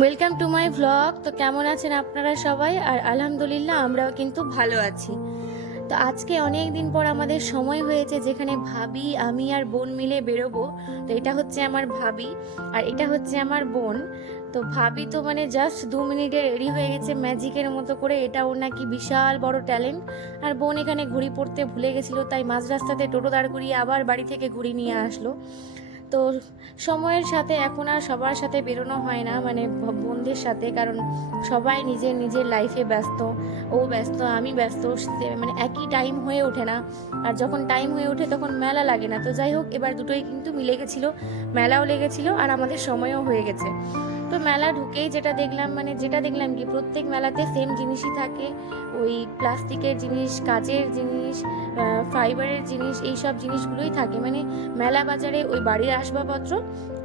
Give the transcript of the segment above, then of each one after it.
Welcome to my vlog. তো কেমন আছেন আপনারা সবাই? আর আলহামদুলিল্লাহ আমরাও কিন্তু ভালো আছি। তো আজকে অনেক দিন পর আমাদের সময় হয়েছে যেখানে ভাবি আমি আর বোন মিলে বেরোবো। তো এটা হচ্ছে আমার ভাবি আর এটা হচ্ছে আমার বোন। তো ভাবি তো মানে জাস্ট 2 মিনিটে রেডি হয়ে গেছে ম্যাজিকের মতো করে, এটা ওর নাকি বিশাল বড় ট্যালেন্ট। আর বোন এখানে ঘুড়ি পড়তে ভুলে গেছিলো, তাই মাঝ রাস্তাতে টোটো দাঁড় করিয়ে আবার বাড়ি থেকে ঘুড়ি নিয়ে আসলো। তো সময়ের সাথে এখন আর সবার সাথে বেরোনো হয় না, মানে বন্ধুদের সাথে, কারণ সবাই নিজের নিজের লাইফে ব্যস্ত। ও ব্যস্ত, আমি ব্যস্ত, মানে একই টাইম হয়ে ওঠে না। আর যখন টাইম হয়ে ওঠে তখন মেলা লাগে না। তো যাই হোক, এবার দুটোই কিন্তু মিলে গেছিলো, মেলাও লেগেছিল আর আমাদের সময়ও হয়ে গেছে। তো মেলা ঢুকেই যেটা দেখলাম কি প্রত্যেক মেলাতে সেম জিনিসই থাকে। ওই প্লাস্টিকের জিনিস, কাচের জিনিস, ফাইবারের জিনিস, এই সব জিনিসগুলোই থাকে। মানে মেলা বাজারে ওই বাড়ির আসবাবপত্র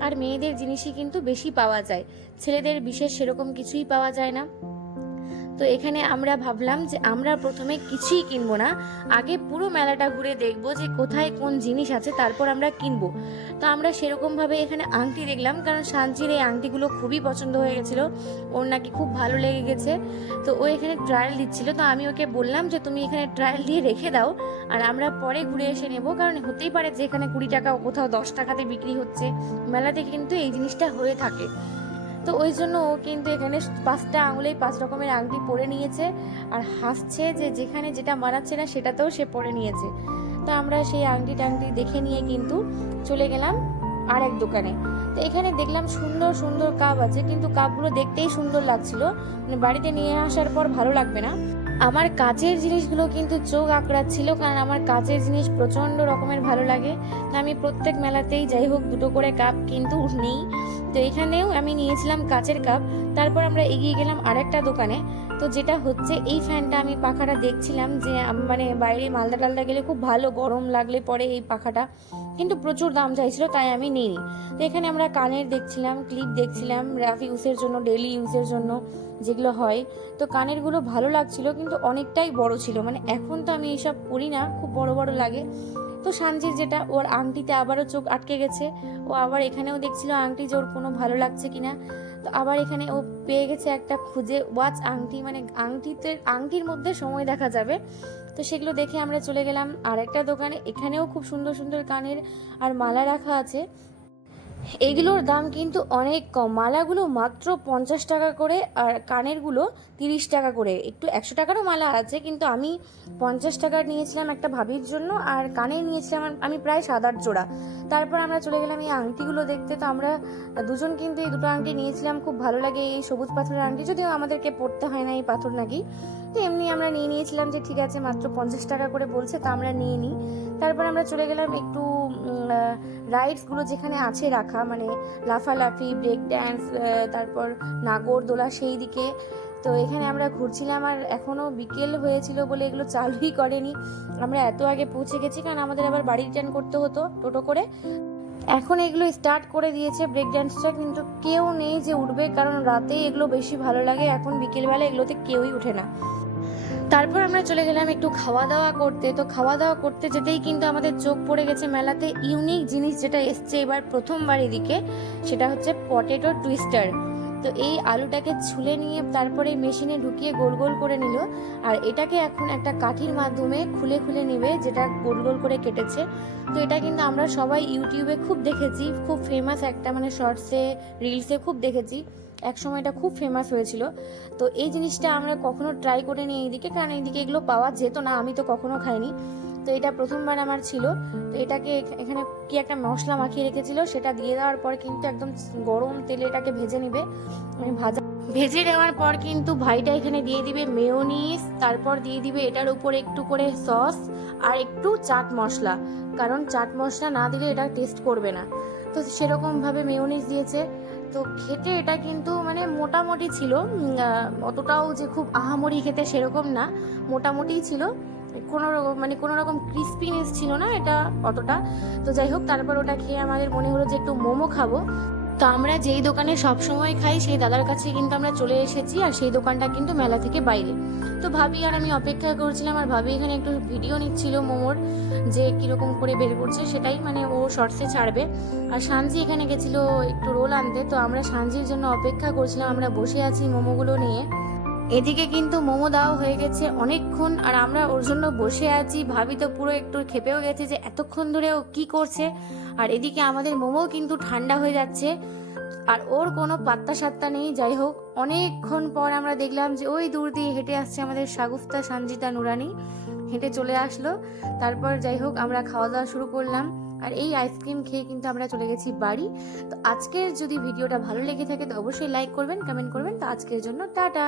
আর মেয়েদের জিনিসই কিন্তু বেশি পাওয়া যায়, ছেলেদের বিশেষ সেরকম কিছুই পাওয়া যায় না। তো এখানে আমরা ভাবলাম যে আমরা প্রথমে কিছুই কিনবো না, আগে পুরো মেলাটা ঘুরে দেখবো যে কোথায় কোন জিনিস আছে, তারপর আমরা কিনবো। তো আমরা সেরকমভাবে এখানে আংটি দেখলাম, কারণ সাঞ্চির এই আংটিগুলো খুবই পছন্দ হয়ে গেছিলো, ওর নাকি খুব ভালো লেগে গেছে। তো ও এখানে ট্রায়াল দিচ্ছিল, তো আমি ওকে বললাম যে তুমি এখানে ট্রায়াল দিয়ে রেখে দাও, আর আমরা পরে ঘুরে এসে নেবো। কারণ হতেই পারে যে এখানে 20 টাকা কোথাও 10 টাকাতে বিক্রি হচ্ছে, মেলাতে কিন্তু এই জিনিসটা হয়ে থাকে। তো ওই জন্য ও কিন্তু এখানে 5টা আঙুলেই 5 রকমের আংটি পরে নিয়েছে আর হাসছে যে যেখানে যেটা মানাচ্ছে না সেটাতেও সে পরে নিয়েছে। তো আমরা সেই আংটি টাংটি দেখে নিয়ে কিন্তু চলে গেলাম আর এক দোকানে। তো এখানে দেখলাম সুন্দর সুন্দর কাপ আছে, কিন্তু কাপগুলো দেখতেই সুন্দর লাগছিল, মানে বাড়িতে নিয়ে আসার পর ভালো লাগবে না। আমার কাচের জিনিসগুলো কিন্তু চোখ আঁকড়াচ্ছিল, কারণ আমার কাচের জিনিস প্রচণ্ড রকমের ভালো লাগে। আমি প্রত্যেক মেলাতেই যাই হোক 2টো করে কাপ কিন্তু নিই। তো এখানেও আমি নিয়েছিলাম কাচের কাপ। তারপর আমরা এগিয়ে গেলাম আরেকটা দোকানে। তো যেটা হচ্ছে এই ফ্যানটা, আমি পাখাটা দেখছিলাম যে মানে বাইরে মালদা টালদা গেলে খুব ভালো, গরম লাগলে পরে এই পাখাটা, কিন্তু প্রচুর দাম চাইছিল, তাই আমি নিইনি। তো এখানে আমরা কানের দেখছিলাম, ক্লিপ দেখছিলাম, রাফ ইউজের জন্য, ডেলি ইউজের জন্য যেগুলো হয়। তো কানেরগুলো ভালো লাগছিল, কিন্তু অনেকটাই বড় ছিল, মানে এখন তো আমি এইসব পরি না, খুব বড় বড় লাগে। তো সানজির যেটা, ওর আংটিতে আবারও চোখ আটকে গেছে, ও আবার এখানেও দেখছিল আংটি যে ওর কোনো ভালো লাগছে কিনা। তো আবার এখানে ও পেয়ে গেছে একটা খুঁজে ওয়াচ আংটি, মানে আংটির মধ্যে সময় দেখা যাবে। তো সেগুলো দেখে আমরা চলে গেলাম আরেকটা দোকানে। এখানেও খুব সুন্দর সুন্দর কানের আর মালা রাখা আছে। এগুলোর দাম কিন্তু অনেক কম, মালাগুলো মাত্র 50 টাকা করে আর কানেরগুলো 30 টাকা করে। একটু 100 টাকারও মালা আছে, কিন্তু আমি 50 টাকার নিয়েছিলাম একটা ভাবির জন্য, আর কানের নিয়েছিলাম আমি প্রায় 7-8 জোড়া। তারপর আমরা চলে গেলাম এই আংটিগুলো দেখতে। তো আমরা দুজন কিন্তু এই দুটো আংটি নিয়েছিলাম, খুব ভালো লাগে এই সবুজ পাথরের আংটি, যদিও আমাদেরকে পড়তে হয় না এই পাথর নাকি। তো এমনি আমরা নিয়েছিলাম যে ঠিক আছে মাত্র 50 টাকা করে বলছে, তো আমরা নিয়ে নিই। তারপর আমরা চলে গেলাম একটু রাইডসগুলো যেখানে আছে রাখা, মানে লাফালাফি, ব্রেক ড্যান্স, তারপর নাগরদোলা, সেই দিকে। তো এখানে আমরা ঘুরছিলাম, আর এখনও বিকেল হয়েছিল বলে এগুলো চালুই করেনি। আমরা এত আগে পৌঁছে গেছি, কারণ আমাদের আবার বাড়ি রিটার্ন করতে হতো টোটো করে। এখন এগুলো স্টার্ট করে দিয়েছে ব্রেক ড্যান্সটা, কিন্তু কেউ নেই যে উঠবে, কারণ রাতে এগুলো বেশি ভালো লাগে, এখন বিকেলবেলা এগুলোতে কেউই উঠে না। তারপর আমরা চলে গেলাম একটু খাওয়া দাওয়া করতে। তো খাওয়া দাওয়া করতে যেতেই কিন্তু আমাদের চোখ পড়ে গেছে মেলাতে ইউনিক জিনিস যেটা এসছে এবার প্রথমবার এদিকে, সেটা হচ্ছে পটেটো টুইস্টার। তো এই আলুটাকে ছুলে নিয়ে তারপরে মেশিনে ঢুকিয়ে গোল গোল করে নিল, আর এটাকে এখন একটা কাঠির মাধ্যমে খুলে খুলে নিবে, যেটা গোল গোল করে কেটেছে। তো এটা কিন্তু আমরা সবাই ইউটিউবে খুব দেখেছি, খুব ফেমাস একটা, মানে শর্টসে রিলসে খুব দেখেছি, এক সময় এটা খুব ফেমাস হয়েছিল। তো এই জিনিসটা আমরা কখনো ট্রাই করিনি এইদিকে, কারণ এইদিকে এগুলো পাওয়া যেত না, আমি তো কখনো খাইনি। তো এটা প্রথমবার আমার ছিল। তো এটাকে এখানে কি একটা মশলা মাখিয়ে রেখেছিল, সেটা দিয়ে দেওয়ার পর কিন্তু একদম গরম তেলে এটাকে ভেজে নিবে। মানে ভেজে নেওয়ার পর কিন্তু ভাইটা এখানে দিয়ে দিবে মেয়োনিজ, তারপর দিয়ে দিবে এটার উপরে একটু করে সস আর একটু চাট মশলা, কারণ চাট মশলা না দিলে এটা টেস্ট করবে না। তো সেরকমভাবে মেয়োনিজ দিয়েছে। তো খেতে এটা কিন্তু মানে মোটামুটি ছিল, অতটাও যে খুব আহামরি খেতে সেরকম না, মোটামুটিই ছিল, কোনো রকম ক্রিস্পিনেস ছিল না এটা অতটা। তো যাই হোক, তারপর ওটা খেয়ে আমাদের মনে হলো যে একটু মোমো খাবো। তো আমরা যেই দোকানে সব সময় খাই সেই দাদার কাছে কিন্তু আমরা চলে এসেছি, আর সেই দোকানটা কিন্তু মেলা থেকে বাইরে। তো ভাবি আর আমি অপেক্ষা করছিলাম, আর ভাবি এখানে একটু ভিডিও নিচ্ছিল মোমোর, যে কিরকম করে বের করছে সেটাই মানে ও শর্টসে ছাড়বে। আর সানজি এখানে গেছিল একটু রোল আনতে, তো আমরা সানজির জন্য অপেক্ষা করছিলাম, আমরা বসে আছি মোমোগুলো নিয়ে। এদিকে কিন্তু মোমো দেওয়া হয়ে গেছে অনেকক্ষণ, আর আমরা ওর জন্য বসে আছি। ভাবি তো পুরো একটু ক্ষেপেও গেছে যে এতক্ষণ ধরে ও কি করছে। আর এদিকে আমাদের মোমো কিন্তু ঠান্ডা হয়ে যাচ্ছে, আর ওর কোনো পাত্তা সাত্তা নেই। যাই হোক, অনেকক্ষণ পর আমরা দেখলাম যে ওই দূর দিয়ে হেঁটে আসছে আমাদের শাগুফতা, সানজিদা, নুরানি হেঁটে চলে আসলো। তারপর যাই হোক আমরা খাওয়া দাওয়া শুরু করলাম, আর এই আইসক্রিম খেয়ে কিন্তু আমরা চলে গেছি বাড়ি। তো আজকের যদি ভিডিওটা ভালো লেগে থাকে তো অবশ্যই লাইক করবেন, কমেন্ট করবেন। তো আজকের জন্য টাটা।